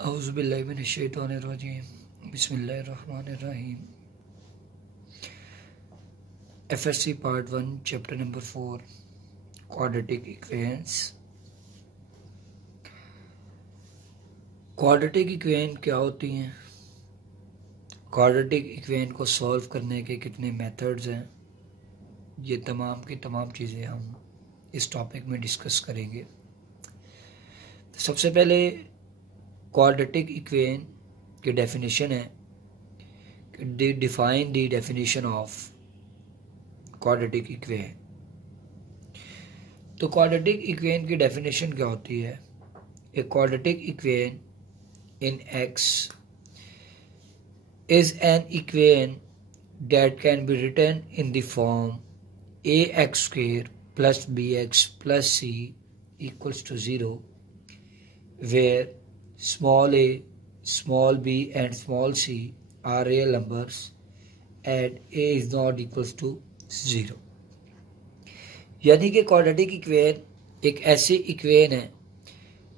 औज़ुबिल्लाहि मिनश्शैतानिर्रजीम बिस्मिल्लाहिर्रहमानिर्रहीम। FSC part 1 chapter number 4 quadratic equations. Quadratic equation क्या होती हैं, क्वाड्रेटिक इक्वेशन को सॉल्व करने के कितने मेथड्स हैं, ये तमाम की तमाम चीज़ें हम इस टॉपिक में डिस्कस करेंगे। तो सबसे पहले क्वाड्रेटिक इक्वेशन की डेफिनेशन है, define the definition of quadratic equation. तो क्वाड्रेटिक इक्वेशन की डेफिनेशन क्या होती है? ए quadratic equation in x is an equation that can be written in the form ax square plus bx plus c equals to 0, where small a, small b and small c are real numbers and a is not equals to 0। यानी कि quadratic equation एक ऐसी equation है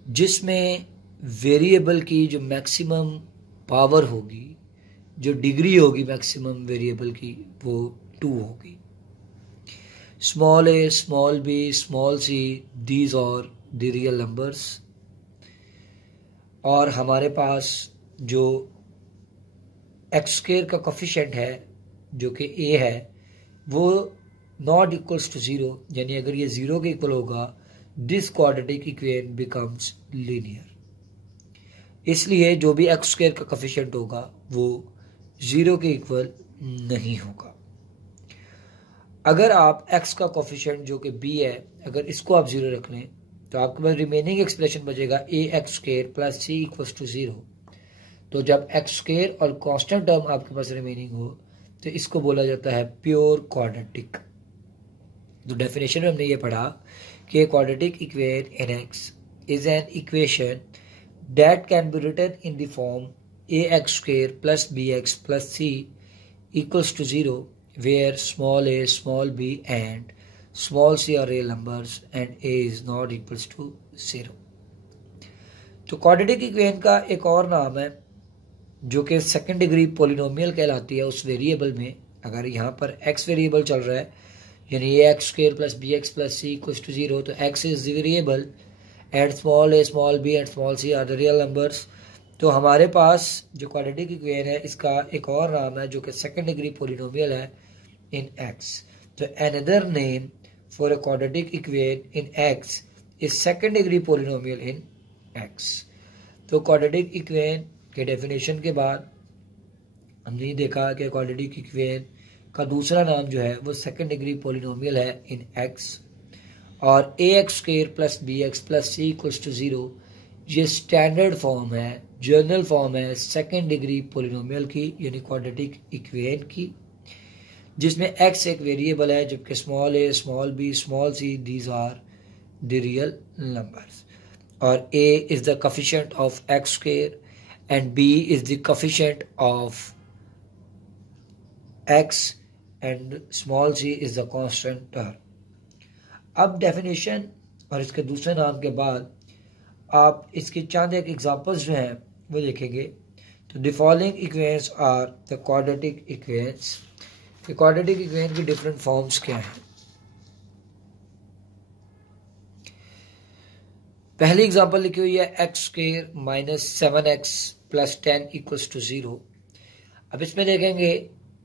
जिसमें variable की जो maximum power होगी, जो डिग्री होगी मैक्सिमम वेरिएबल की, वो 2 होगी। Small a, small b, small c, these are the real numbers. और हमारे पास जो एक्स स्क्वायर का कोफिशिएंट है जो कि ए है, वो नॉट इक्वल्स टू 0, यानी अगर ये 0 के इक्वल होगा, this quadratic equation becomes linear. इसलिए जो भी एक्स स्क्वायर का कोफिशिएंट होगा वो 0 के इक्वल नहीं होगा। अगर आप x का कोफिशिएंट जो कि b है, अगर इसको आप 0 रख लें तो आपके पास रिमेनिंग एक्सप्रेशन बचेगा ax square plus c equals to 0। तो जब x स्क्वायर और कांस्टेंट टर्म आपके पास रिमेनिंग हो तो इसको बोला जाता है प्योर क्वाड्रेटिक। तो डेफिनेशन में हमने ये पढ़ा कि quadratic equation in x is an equation that can be written in the form ax square plus bx plus c equals to 0, where small a, small b and small c are real numbers and a is not equals to 0। तो quadratic equation का एक और नाम है जो कि second degree polynomial कहलाती है। उस वेरिएबल में अगर यहाँ पर x वेरिएबल चल रहा है, यानी ax square plus bx plus c equals to 0, तो x is the variable and small a, small b and small c are the real numbers। तो हमारे पास जो क्वाड्रेटिक इक्वेशन है इसका एक और नाम है जो कि सेकंड डिग्री पॉलिनोमियल है इन x। तो another name for a quadratic equation in x is second degree polynomial in x। तो क्वाड्रेटिक इक्वेशन के डेफिनेशन के बाद हमने देखा कि क्वाड्रेटिक इक्वेशन का दूसरा नाम जो है वो सेकंड डिग्री पॉलिनोमियल है इन x। और ax square plus bx plus c equals to 0 ये स्टैंडर्ड फॉर्म है, जर्नल फॉर्म है सेकंड डिग्री पॉलिनोमियल की, यानी क्वाड्रेटिक इक्वेशन की, जिसमें x एक वेरिएबल है जबकि small a, small b, small c these are the real numbers. और a is the coefficient of x square and b is the coefficient of x and small c is the constant term. अब definition और इसके दूसरे नाम के बाद आप इसके चंद एक एग्जांपल्स जो हैं वो देखेंगे। तो the following equations are the quadratic equations. कि क्वाड्रेटिक इक्वेशन की डिफरेंट फॉर्म्स क्या हैं। पहली एग्जांपल लिखी हुई है x square minus 7x plus 10 equals to 0। अब इसमें देखेंगे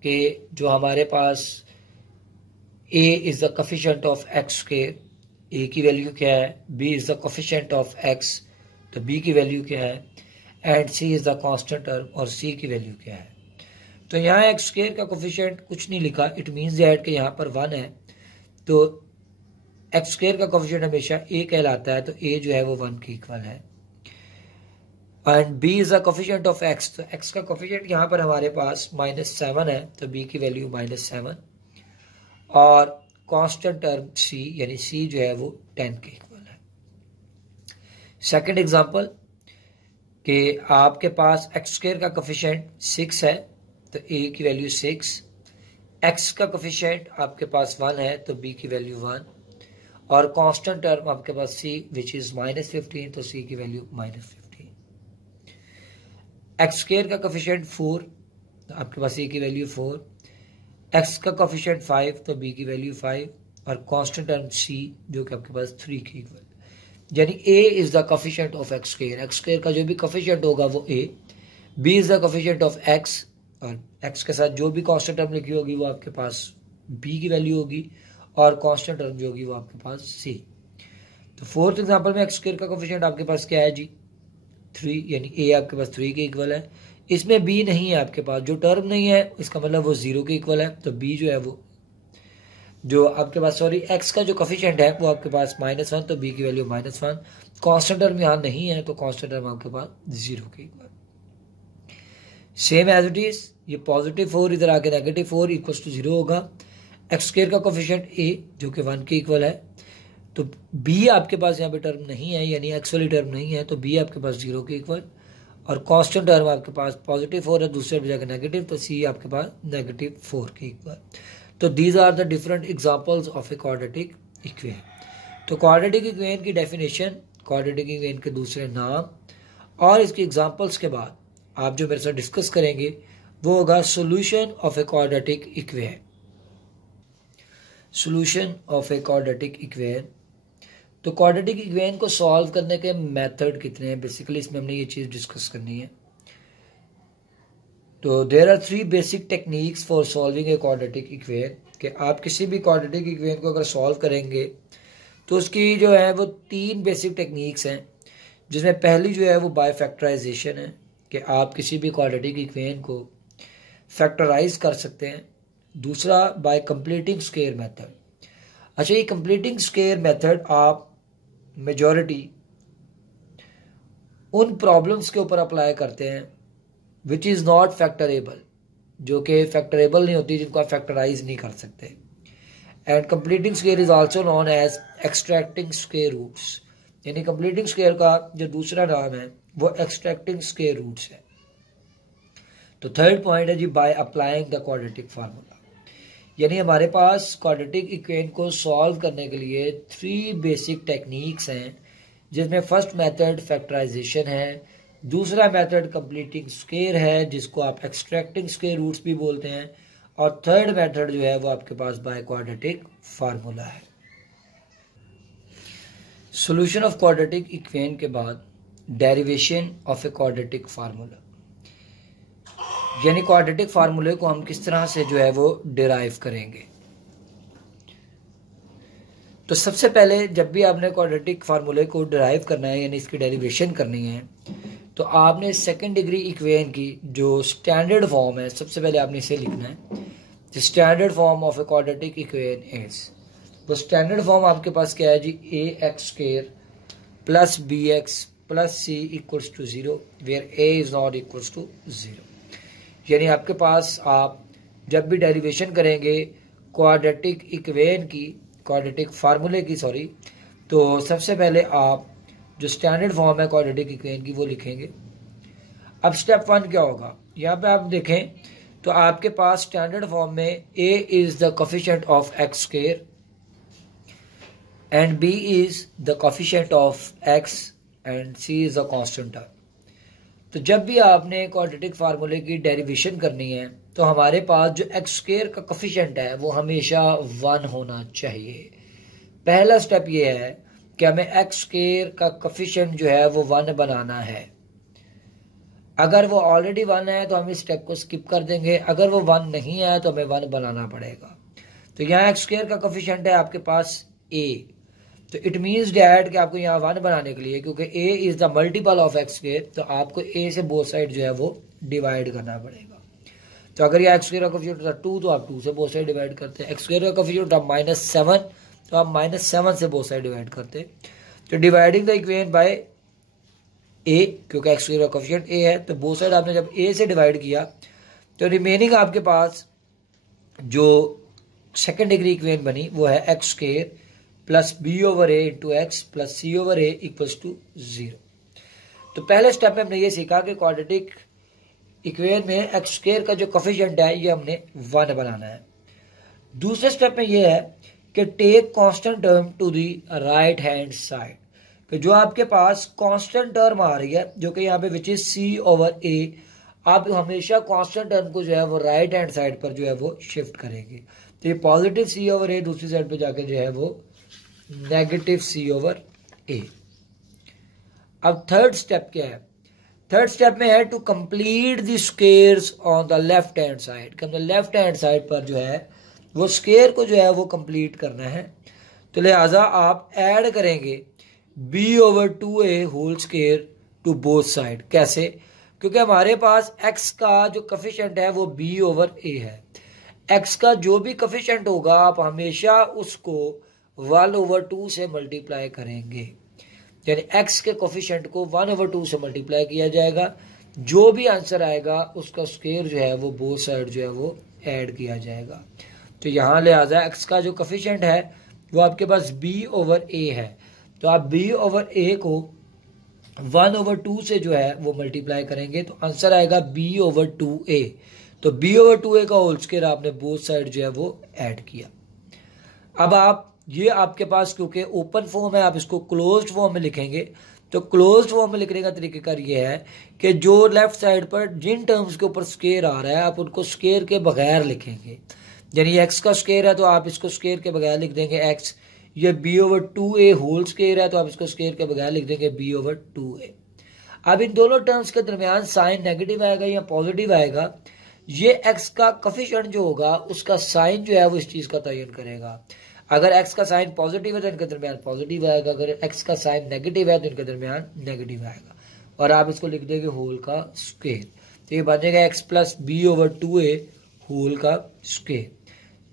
कि जो हमारे पास a is the coefficient of x square, a की वैल्यू क्या है, b is the coefficient of x, तो b की वैल्यू क्या है, and c is the constant term और c की वैल्यू क्या है। तो यहाँ एक्स स्क्वायर का कोफिशिएंट कुछ नहीं लिखा, इट मीन्स दैट कि यहाँ पर 1 है, तो एक्स स्क्वायर का कोफिशिएंट हमेशा a कहलाता है, तो a जो है वो 1 के इक्वल है। And b is the coefficient of x, तो x का कोफिशिएंट यहाँ पर हमारे पास -7 है, तो b की वैल्यू -7 और कांस्टेंट टर्म c यानी c जो है वो 10 के इक्वल है। सेकंड एग्जांपल कि आपके पास एक्स स्क्वायर का कोफिशिएंट 6 है, तो a की वैल्यू 6, x का कोफिशिएंट आपके पास 1 है, तो b की वैल्यू 1 और कांस्टेंट टर्म आपके पास c विच इज -15, तो c की वैल्यू -15। एक्स स्क्वायर का कोफिशिएंट 4, तो आपके पास ए की वैल्यू 4, एक्स का कोफिशिएंट 5, तो बी की वैल्यू 5, और कांस्टेंट टर्म सी जो कि आपके पास 3 के इक्वल, यानी a is the coefficient of x square का जो भी कोफिशिएंट होगा वो a, b is the coefficient of x, और एक्स के साथ जो भी कांस्टेंट टर्म लिखी होगी वो आपके पास बी की वैल्यू होगी, और कांस्टेंट टर्म जो होगी वो आपके पास सी। तो फोर्थ एग्जांपल में एक्स स्क्वायर का कोफिशिएंट आपके पास क्या है जी 3, यानी ए आपके पास 3 के इक्वल है। इसमें बी नहीं है आपके पास, जो टर्म नहीं है इसका मतलब वो 0 के इक्वल है, तो बी जो है वो जो आपके पास एक्स का जो कोफिशिएंट है वो आपके पास -1, तो बी की वैल्यू -1। कांस्टेंट टर्म यहाँ नहीं है तो कांस्टेंट टर्म आपके पास 0 के equal. Same as it is, ये +4 इधर आके -4 इक्वल्स टू 0 होगा। एक्स स्क्वायर का कोफिशिएंट ए जो कि 1 के इक्वल है, तो बी आपके पास यहाँ पे टर्म नहीं है, यानी एक्स वाली टर्म नहीं है, तो बी आपके पास 0 के इक्वल, और कांस्टेंट टर्म आपके पास +4 है, दूसरे बजाय नेगेटिव, तो सी आपके पास -4 के इक्वल। तो these are the different examples of a quadratic equation. तो क्वाड्रेटिक इक्वेशन की डेफिनेशन, क्वाड्रेटिक इक्वेशन के दूसरे नाम और इसके एग्जांपल्स के बाद आप जो मेरे साथ डिस्कस करेंगे वो होगा solution of a quadratic equation. Solution of a quadratic equation, तो क्वाड्रेटिक इक्वेशन को सॉल्व करने के मेथड कितने हैं, बेसिकली इसमें हमने ये चीज़ डिस्कस करनी है। तो there are 3 basic techniques for solving a quadratic equation, कि आप किसी भी क्वाड्रेटिक इक्वेशन को अगर सॉल्व करेंगे तो उसकी जो है वो 3 बेसिक टेक्निक्स हैं, जिसमें पहली जो है वो बाय फैक्टराइजेशन है, कि आप किसी भी क्वाड्रेटिक इक्वेशन को फैक्टराइज कर सकते हैं। दूसरा बाय कंप्लीटिंग स्क्वायर मेथड। अच्छा, ये कंप्लीटिंग स्क्वायर मेथड आप मेजॉरिटी उन प्रॉब्लम्स के ऊपर अप्लाई करते हैं विच इज़ नॉट फैक्टरेबल, जो कि फैक्टरेबल नहीं होती, जिनको आप फैक्टराइज नहीं कर सकते। And completing square is also known as extracting square roots, यानी कंप्लीटिंग स्क्वायर का जो दूसरा नाम है वो एक्सट्रैक्टिंग स्क्वायर रूट्स है। तो थर्ड पॉइंट है जी by applying the quadratic formula, यानी हमारे पास क्वाड्रेटिक इक्वेशन को सॉल्व करने के लिए 3 बेसिक टेक्निक्स हैं, जिसमें फर्स्ट मेथड फैक्टराइजेशन है, दूसरा मेथड कंप्लीटिंग स्क्वायर है जिसको आप एक्सट्रैक्टिंग स्क्वायर रूट्स भी बोलते हैं, और थर्ड मेथड जो है वो आपके पास बाय क्वाड्रेटिक फार्मूला है। सॉल्यूशन ऑफ क्वाड्रेटिक इक्वेशन के बाद derivation of a quadratic formula, यानी क्वाड्रेटिक फार्मूले को हम किस तरह से जो है वो डिराइव करेंगे। तो सबसे पहले जब भी आपने क्वाड्रेटिक फार्मूले को डिराइव करना है, यानी इसकी डेरिवेशन करनी है, तो आपने सेकंड डिग्री इक्वेशन की जो स्टैंडर्ड फॉर्म है सबसे पहले आपने इसे लिखना है। The standard form of a quadratic equation is, वो स्टैंडर्ड फॉर्म आपके पास क्या है जी ax² + bx + c equals to 0 where a is not equals to 0, यानी आपके पास आप जब भी डेरिवेशन करेंगे क्वाड्रेटिक इक्वेशन की, क्वाड्रेटिक फार्मूले की सॉरी, तो सबसे पहले आप जो स्टैंडर्ड फॉर्म है क्वाड्रेटिक इक्वेशन की वो लिखेंगे। अब स्टेप 1 क्या होगा, यहाँ पे आप देखें तो आपके पास स्टैंडर्ड फॉर्म में a is the coefficient of x² and b is the coefficient of x and c is the constant term. तो जब भी आपने क्वाड्रेटिक फार्मूले की डेरिवेशन करनी है तो हमारे पास जो x² का कोफिशिएंट है वो हमेशा 1 होना चाहिए। पहला स्टेप ये है कि हमें x² का कोफिशिएंट जो है वो 1 बनाना है। अगर वो ऑलरेडी 1 है तो हम इस स्टेप को स्किप कर देंगे, अगर वो 1 नहीं है तो हमें 1 बनाना पड़ेगा। तो यहाँ x² का कोफिशिएंट है आपके पास a, तो इट मीन्स डैट कि आपको यहाँ 1 बनाने के लिए, क्योंकि a is the multiple of x², तो आपको a से बोथ साइड जो है वो डिवाइड करना पड़ेगा। तो अगर ये x² का कोफिशिएंट था 2 तो आप 2 से बोथ साइड डिवाइड करते हैं, x² का कोफिशिएंट था -7 तो आप -7 से बोथ साइड डिवाइड करते हैं। तो dividing the equation by a, क्योंकि x² का कोफिशिएंट a है, तो बोथ साइड आपने जब a से डिवाइड किया तो रिमेनिंग आपके पास जो सेकेंड डिग्री इक्वेशन बनी वो है x² + b/a × x + c/a equals to 0। तो पहले स्टेप में हमने ये सीखा कि क्वाड्रेटिक इक्वेशन में x² का जो कोफिशिएंट है ये हमने 1 बनाना है। दूसरे स्टेप में ये है कि take constant term to the right hand side, कि जो आपके पास कांस्टेंट टर्म आ रही है जो कि यहाँ पे विच इज C/A, आप हमेशा कांस्टेंट टर्म को जो है वो राइट हैंड साइड पर जो है वो शिफ्ट करेंगे। तो ये पॉजिटिव C/A दूसरी साइड पे जाके जो है वो नेगेटिव C/A। अब थर्ड स्टेप क्या है? थर्ड स्टेप में है to complete the squares on the left hand side, कि हमने लेफ्ट हैंड साइड पर जो है वो स्क्वेयर को जो है वो कंप्लीट करना है। तो लिहाजा आप ऐड करेंगे B/2A whole square to both side. कैसे? क्योंकि हमारे पास x का जो कोफिशिएंट है वो B/A है। x का जो भी कोफिशिएंट होगा आप हमेशा उसको 1/2 से मल्टीप्लाई करेंगे, यानी x के कोफिशिएंट को 1/2 से मल्टीप्लाई किया जाएगा। जो भी आंसर आएगा उसका स्क्वायर जो है वो बोथ साइड जो है वो ऐड किया जाएगा। तो यहाँ लिहाजा x का जो कोफिशिएंट है वो आपके पास B/A है, तो आप B/A को 1/2 से जो है वो मल्टीप्लाई करेंगे तो आंसर आएगा B/2A। तो B/2A का होल स्क्वायर आपने बोथ साइड जो है वो ऐड किया। अब आप ये आपके पास क्योंकि ओपन फॉर्म है, आप इसको क्लोज्ड फॉर्म में लिखेंगे। तो क्लोज्ड फॉर्म में लिखने का तरीकेकार ये है कि जो लेफ्ट साइड पर जिन टर्म्स के ऊपर स्क्वायर आ रहा है आप उनको स्क्वायर के बगैर लिखेंगे। यानी x का स्क्वायर है तो आप इसको स्क्वायर के बगैर लिख देंगे x। ये B/2A होल स्क्वायर है तो आप इसको स्क्वायर के बगैर लिख देंगे B/2A। अब इन दोनों टर्म्स के दरमियान साइन नेगेटिव आएगा या पॉजिटिव आएगा, ये x का कोफिशिएंट जो होगा उसका साइन जो है वो इस चीज का तयन करेगा। अगर x का साइन पॉजिटिव है तो इनके दरमियान पॉजिटिव आएगा, अगर x का साइन नेगेटिव है तो इनके दरमियान नेगेटिव आएगा। और आप इसको लिख देंगे होल का स्क्वायर, तो ये बन जाएगा x प्लस B/2A होल का स्क्वायर।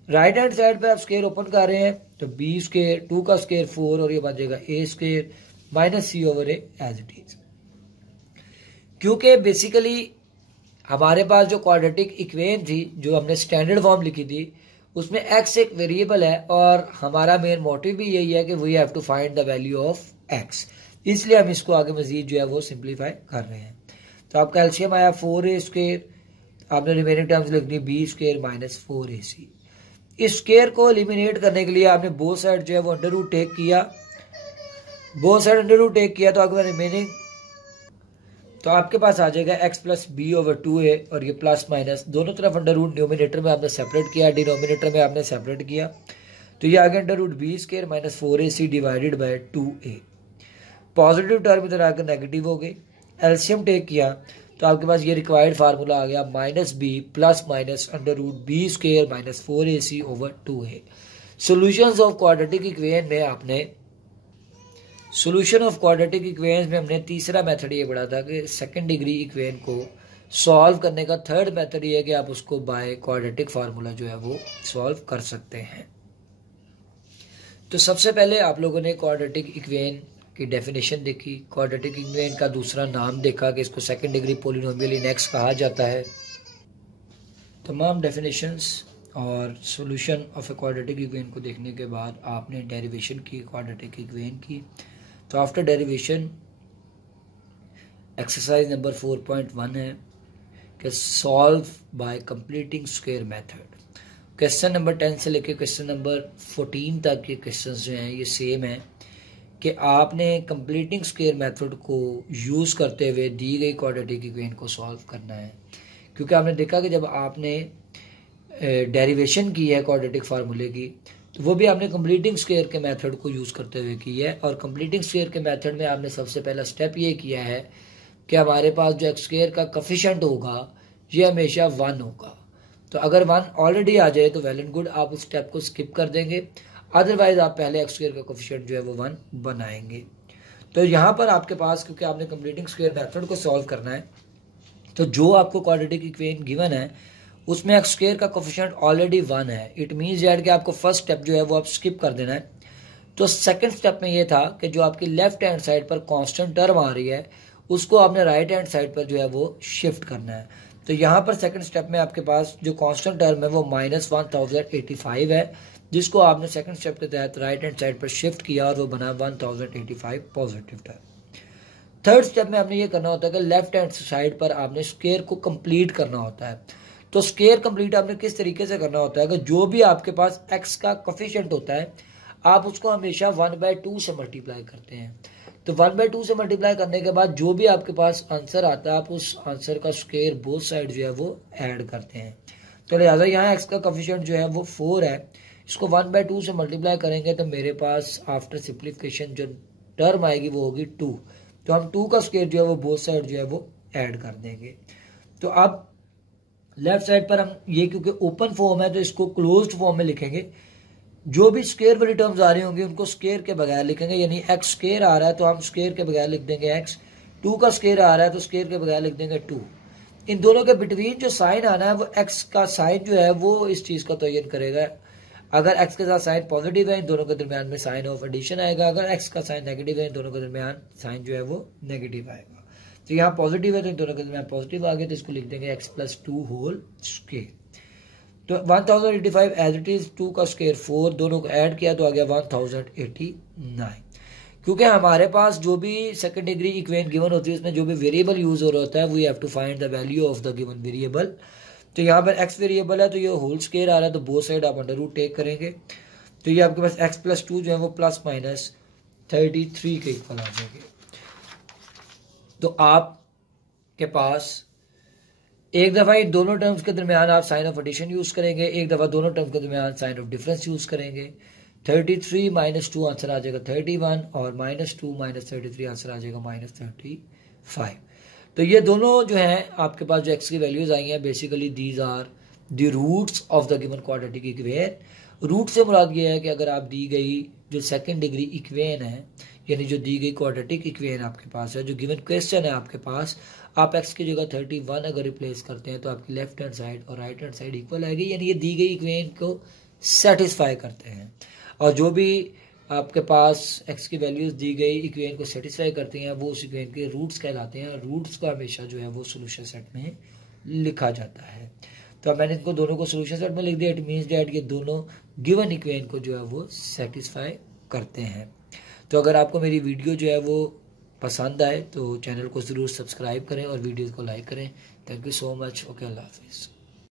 राइट हैंड साइड पे आप स्क्वायर ओपन कर रहे हैं तो b स्क्वायर 2 का स्क्वायर 4 और ये बन जाएगा a square minus C/A as it is. क्योंकि बेसिकली हमारे पास जो क्वाड्रेटिक इक्वेशन थी जो हमने स्टैंडर्ड फॉर्म लिखी थी उसमें x एक वेरिएबल है और हमारा मेन मोटिव भी यही है कि we have to find the value of x, इसलिए हम इसको आगे मजीद जो है वो सिंप्लीफाई कर रहे हैं। तो आपका एलसीएम आया 4a स्क्वायर, आपने रिमेनिंग टर्म्स लिखनी b स्क्वायर माइनस 4ac। इस स्क्वायर को एलिमिनेट करने के लिए आपने बोथ साइड जो है वो अंडर रूट टेक किया, both side under root take किया तो आपके पास रिमेनिंग, तो आपके पास आ जाएगा x प्लस B/2A और ये प्लस माइनस दोनों तरफ अंडर रूट न्यूमिनेटर में आपने सेपरेट किया, डिनोमिनेटर में आपने सेपरेट किया, तो ये आ गया under root b square minus 4ac divided by 2a। Positive term इधर आकर नेगेटिव हो गई, एलसीएम टेक किया तो आपके पास ये रिक्वायर्ड फार्मूला आ गया minus b plus minus under root b square minus 4ac/2a। Solutions of quadratic equation में आपने सॉल्यूशन ऑफ क्वाड्रेटिक इक्वेशन में हमने तीसरा मेथड ये पढ़ा था कि सेकंड डिग्री इक्वेशन को सॉल्व करने का थर्ड मेथड ये है कि आप उसको बाय क्वाड्रेटिक फार्मूला जो है वो सॉल्व कर सकते हैं। तो सबसे पहले आप लोगों ने क्वाड्रेटिक इक्वेशन की डेफिनेशन देखी, क्वाड्रेटिक इक्वेशन का दूसरा नाम देखा कि इसको सेकंड डिग्री पॉलिनोमियल इन एक्स कहा जाता है। तमाम डेफिनेशंस और solution of a quadratic equation को देखने के बाद आपने डेरिवेशन की क्वाड्रेटिक इक्वेशन की। तो आफ्टर डेरिवेशन एक्सरसाइज नंबर 4.1 है कि solve by completing square method. Question number 10 से लेकर क्वेश्चन नंबर 14 तक के क्वेश्चंस जो हैं ये सेम है कि आपने कंप्लीटिंग स्क्वायर मेथड को यूज़ करते हुए दी गई क्वाड्रेटिक इक्वेशन को सॉल्व करना है। क्योंकि आपने देखा कि जब आपने डेरिवेशन की है क्वाड्रेटिक फार्मूले की तो वो भी आपने कंप्लीटिंग स्क्वायर के मेथड को यूज़ करते हुए की है। और कंप्लीटिंग स्क्वायर के मेथड में आपने सबसे पहला स्टेप ये किया है कि हमारे पास जो एक्स स्क्वायर का कोफिशिएंट होगा ये हमेशा 1 होगा। तो अगर 1 ऑलरेडी आ जाए तो वेल एंड गुड, आप उस स्टेप को स्किप कर देंगे, अदरवाइज आप पहले एक्स स्क्वायर का कोफिशिएंट जो है वो 1 बनाएंगे। तो यहाँ पर आपके पास क्योंकि आपने कंप्लीटिंग स्क्वायर मेथड को सॉल्व करना है तो जो आपको क्वाड्रेटिक इक्वेशन गिवन है उसमें एक्स स्क्वायर का कोफिशिएंट ऑलरेडी 1 है। इट मीन्स दैट कि आपको फर्स्ट स्टेप जो है वो आप स्किप कर देना है। तो सेकंड स्टेप में ये था कि जो आपकी लेफ्ट हैंड साइड पर कांस्टेंट टर्म आ रही है उसको आपने राइट हैंड साइड पर जो है वो शिफ्ट करना है। तो यहाँ पर सेकंड स्टेप में आपके पास जो कांस्टेंट टर्म है वो -1085 है, जिसको आपने सेकंड स्टेप के तहत राइट हैंड साइड पर शिफ्ट किया और वो बना 1085 पॉजिटिव टर्म। थर्ड स्टेप में आपने ये करना होता है कि लेफ्ट हैंड साइड पर आपने स्क्वायर को कंप्लीट करना होता है। तो स्क्वायर कंप्लीट आपने किस तरीके से करना होता है कि जो भी आपके पास एक्स का कोफिशिएंट होता है आप उसको हमेशा 1/2 से मल्टीप्लाई करते हैं। तो 1/2 से मल्टीप्लाई करने के बाद जो भी आपके पास आंसर आता है आप उस आंसर का स्क्वायर बोथ साइड जो है वो ऐड करते हैं। तो लिहाजा यहाँ एक्स का कोफिशिएंट जो है वो 4 है, इसको 1/2 से मल्टीप्लाई करेंगे तो मेरे पास आफ्टर सिंप्लीफिकेशन जो टर्म आएगी वो होगी 2। तो हम 2 का स्क्वायर जो है वो बोथ साइड जो है वो ऐड कर देंगे। तो अब लेफ्ट साइड पर हम ये क्योंकि ओपन फॉर्म है तो इसको क्लोज्ड फॉर्म में लिखेंगे। जो भी स्क्वायर वाली टर्म्स आ रही होंगी उनको स्क्वायर के बगैर लिखेंगे, यानी एक्स स्क्वायर आ रहा है तो हम स्क्वायर के बगैर लिख देंगे एक्स, 2 का स्क्वायर आ रहा है तो स्क्वायर के बगैर लिख देंगे 2। इन दोनों के बिटवीन जो साइन आना है वो एक्स का साइन जो है वो इस चीज का तयन करेगा। अगर एक्स के साथ साइन पॉजिटिव है इन दोनों के दरमियान में साइन ऑफ एडिशन आएगा, अगर एक्स का साइन नेगेटिव है इन दोनों के दरमियान साइन जो है वो नेगेटिव आएगा। तो यहाँ पॉजिटिव है तो इन दोनों के दरमियान पॉजिटिव आ गया, तो इसको लिख देंगे एक्स प्लस 2 होल स्क्वायर। तो 1085 एज इट इज, 2 का स्क्वायर 4, दोनों को ऐड किया तो आ गया 1089। क्योंकि हमारे पास जो भी सेकंड डिग्री इक्वेशन गिवन होती है उसमें जो भी वेरिएबल यूज हो रहा होता है we have to find the value of the given variable. तो यहाँ पर एक्स वेरिएबल है तो ये होल स्क्वायर आ रहा है तो बोथ साइड आप अंडर रूट टेक करेंगे, तो ये आपके पास एक्स प्लस 2 जो है वो प्लस माइनस 33 के इक्वल आ जाएंगे। तो आपके पास एक दफ़ा इन दोनों टर्म्स के दरमियान आप साइन ऑफ एडिशन यूज करेंगे, एक दफ़ा दोनों टर्म्स के दरमियान साइन ऑफ डिफरेंस यूज करेंगे। 33 माइनस 2 आंसर आ जाएगा 31 और -2 माइनस 33 आंसर आ जाएगा -35। तो ये दोनों जो हैं आपके पास जो एक्स की वैल्यूज आई हैं basically these are the roots of the given quadratic equation. Root से मुराद ये है कि अगर आप दी गई जो सेकंड डिग्री इक्वेशन है यानी जो दी गई क्वाड्रेटिक इक्वेशन आपके पास है, जो गिवन क्वेश्चन है आपके पास, आप एक्स की जगह 31 अगर रिप्लेस करते हैं तो आपकी लेफ्ट हैंड साइड और राइट हैंड साइड इक्वल आएगी, यानी ये दी गई इक्वेशन को सेटिस्फाई करते हैं। और जो भी आपके पास एक्स की वैल्यूज दी गई इक्वेशन को सेटिस्फाई करती हैं वो उस इक्वेशन के रूट्स कहलाते हैं। रूट्स को हमेशा जो है वो सोल्यूशन सेट में लिखा जाता है। तो अब मैंने इनको दोनों को सोल्यूशन सेट में लिख दिया, इट मीन्स दैट ये दोनों गिवन इक्वेशन को जो है वो सेटिस्फाई करते हैं। तो अगर आपको मेरी वीडियो जो है वो पसंद आए तो चैनल को ज़रूर सब्सक्राइब करें और वीडियो को लाइक करें। Thank you so much. Okay, अल्लाह हाफिज़।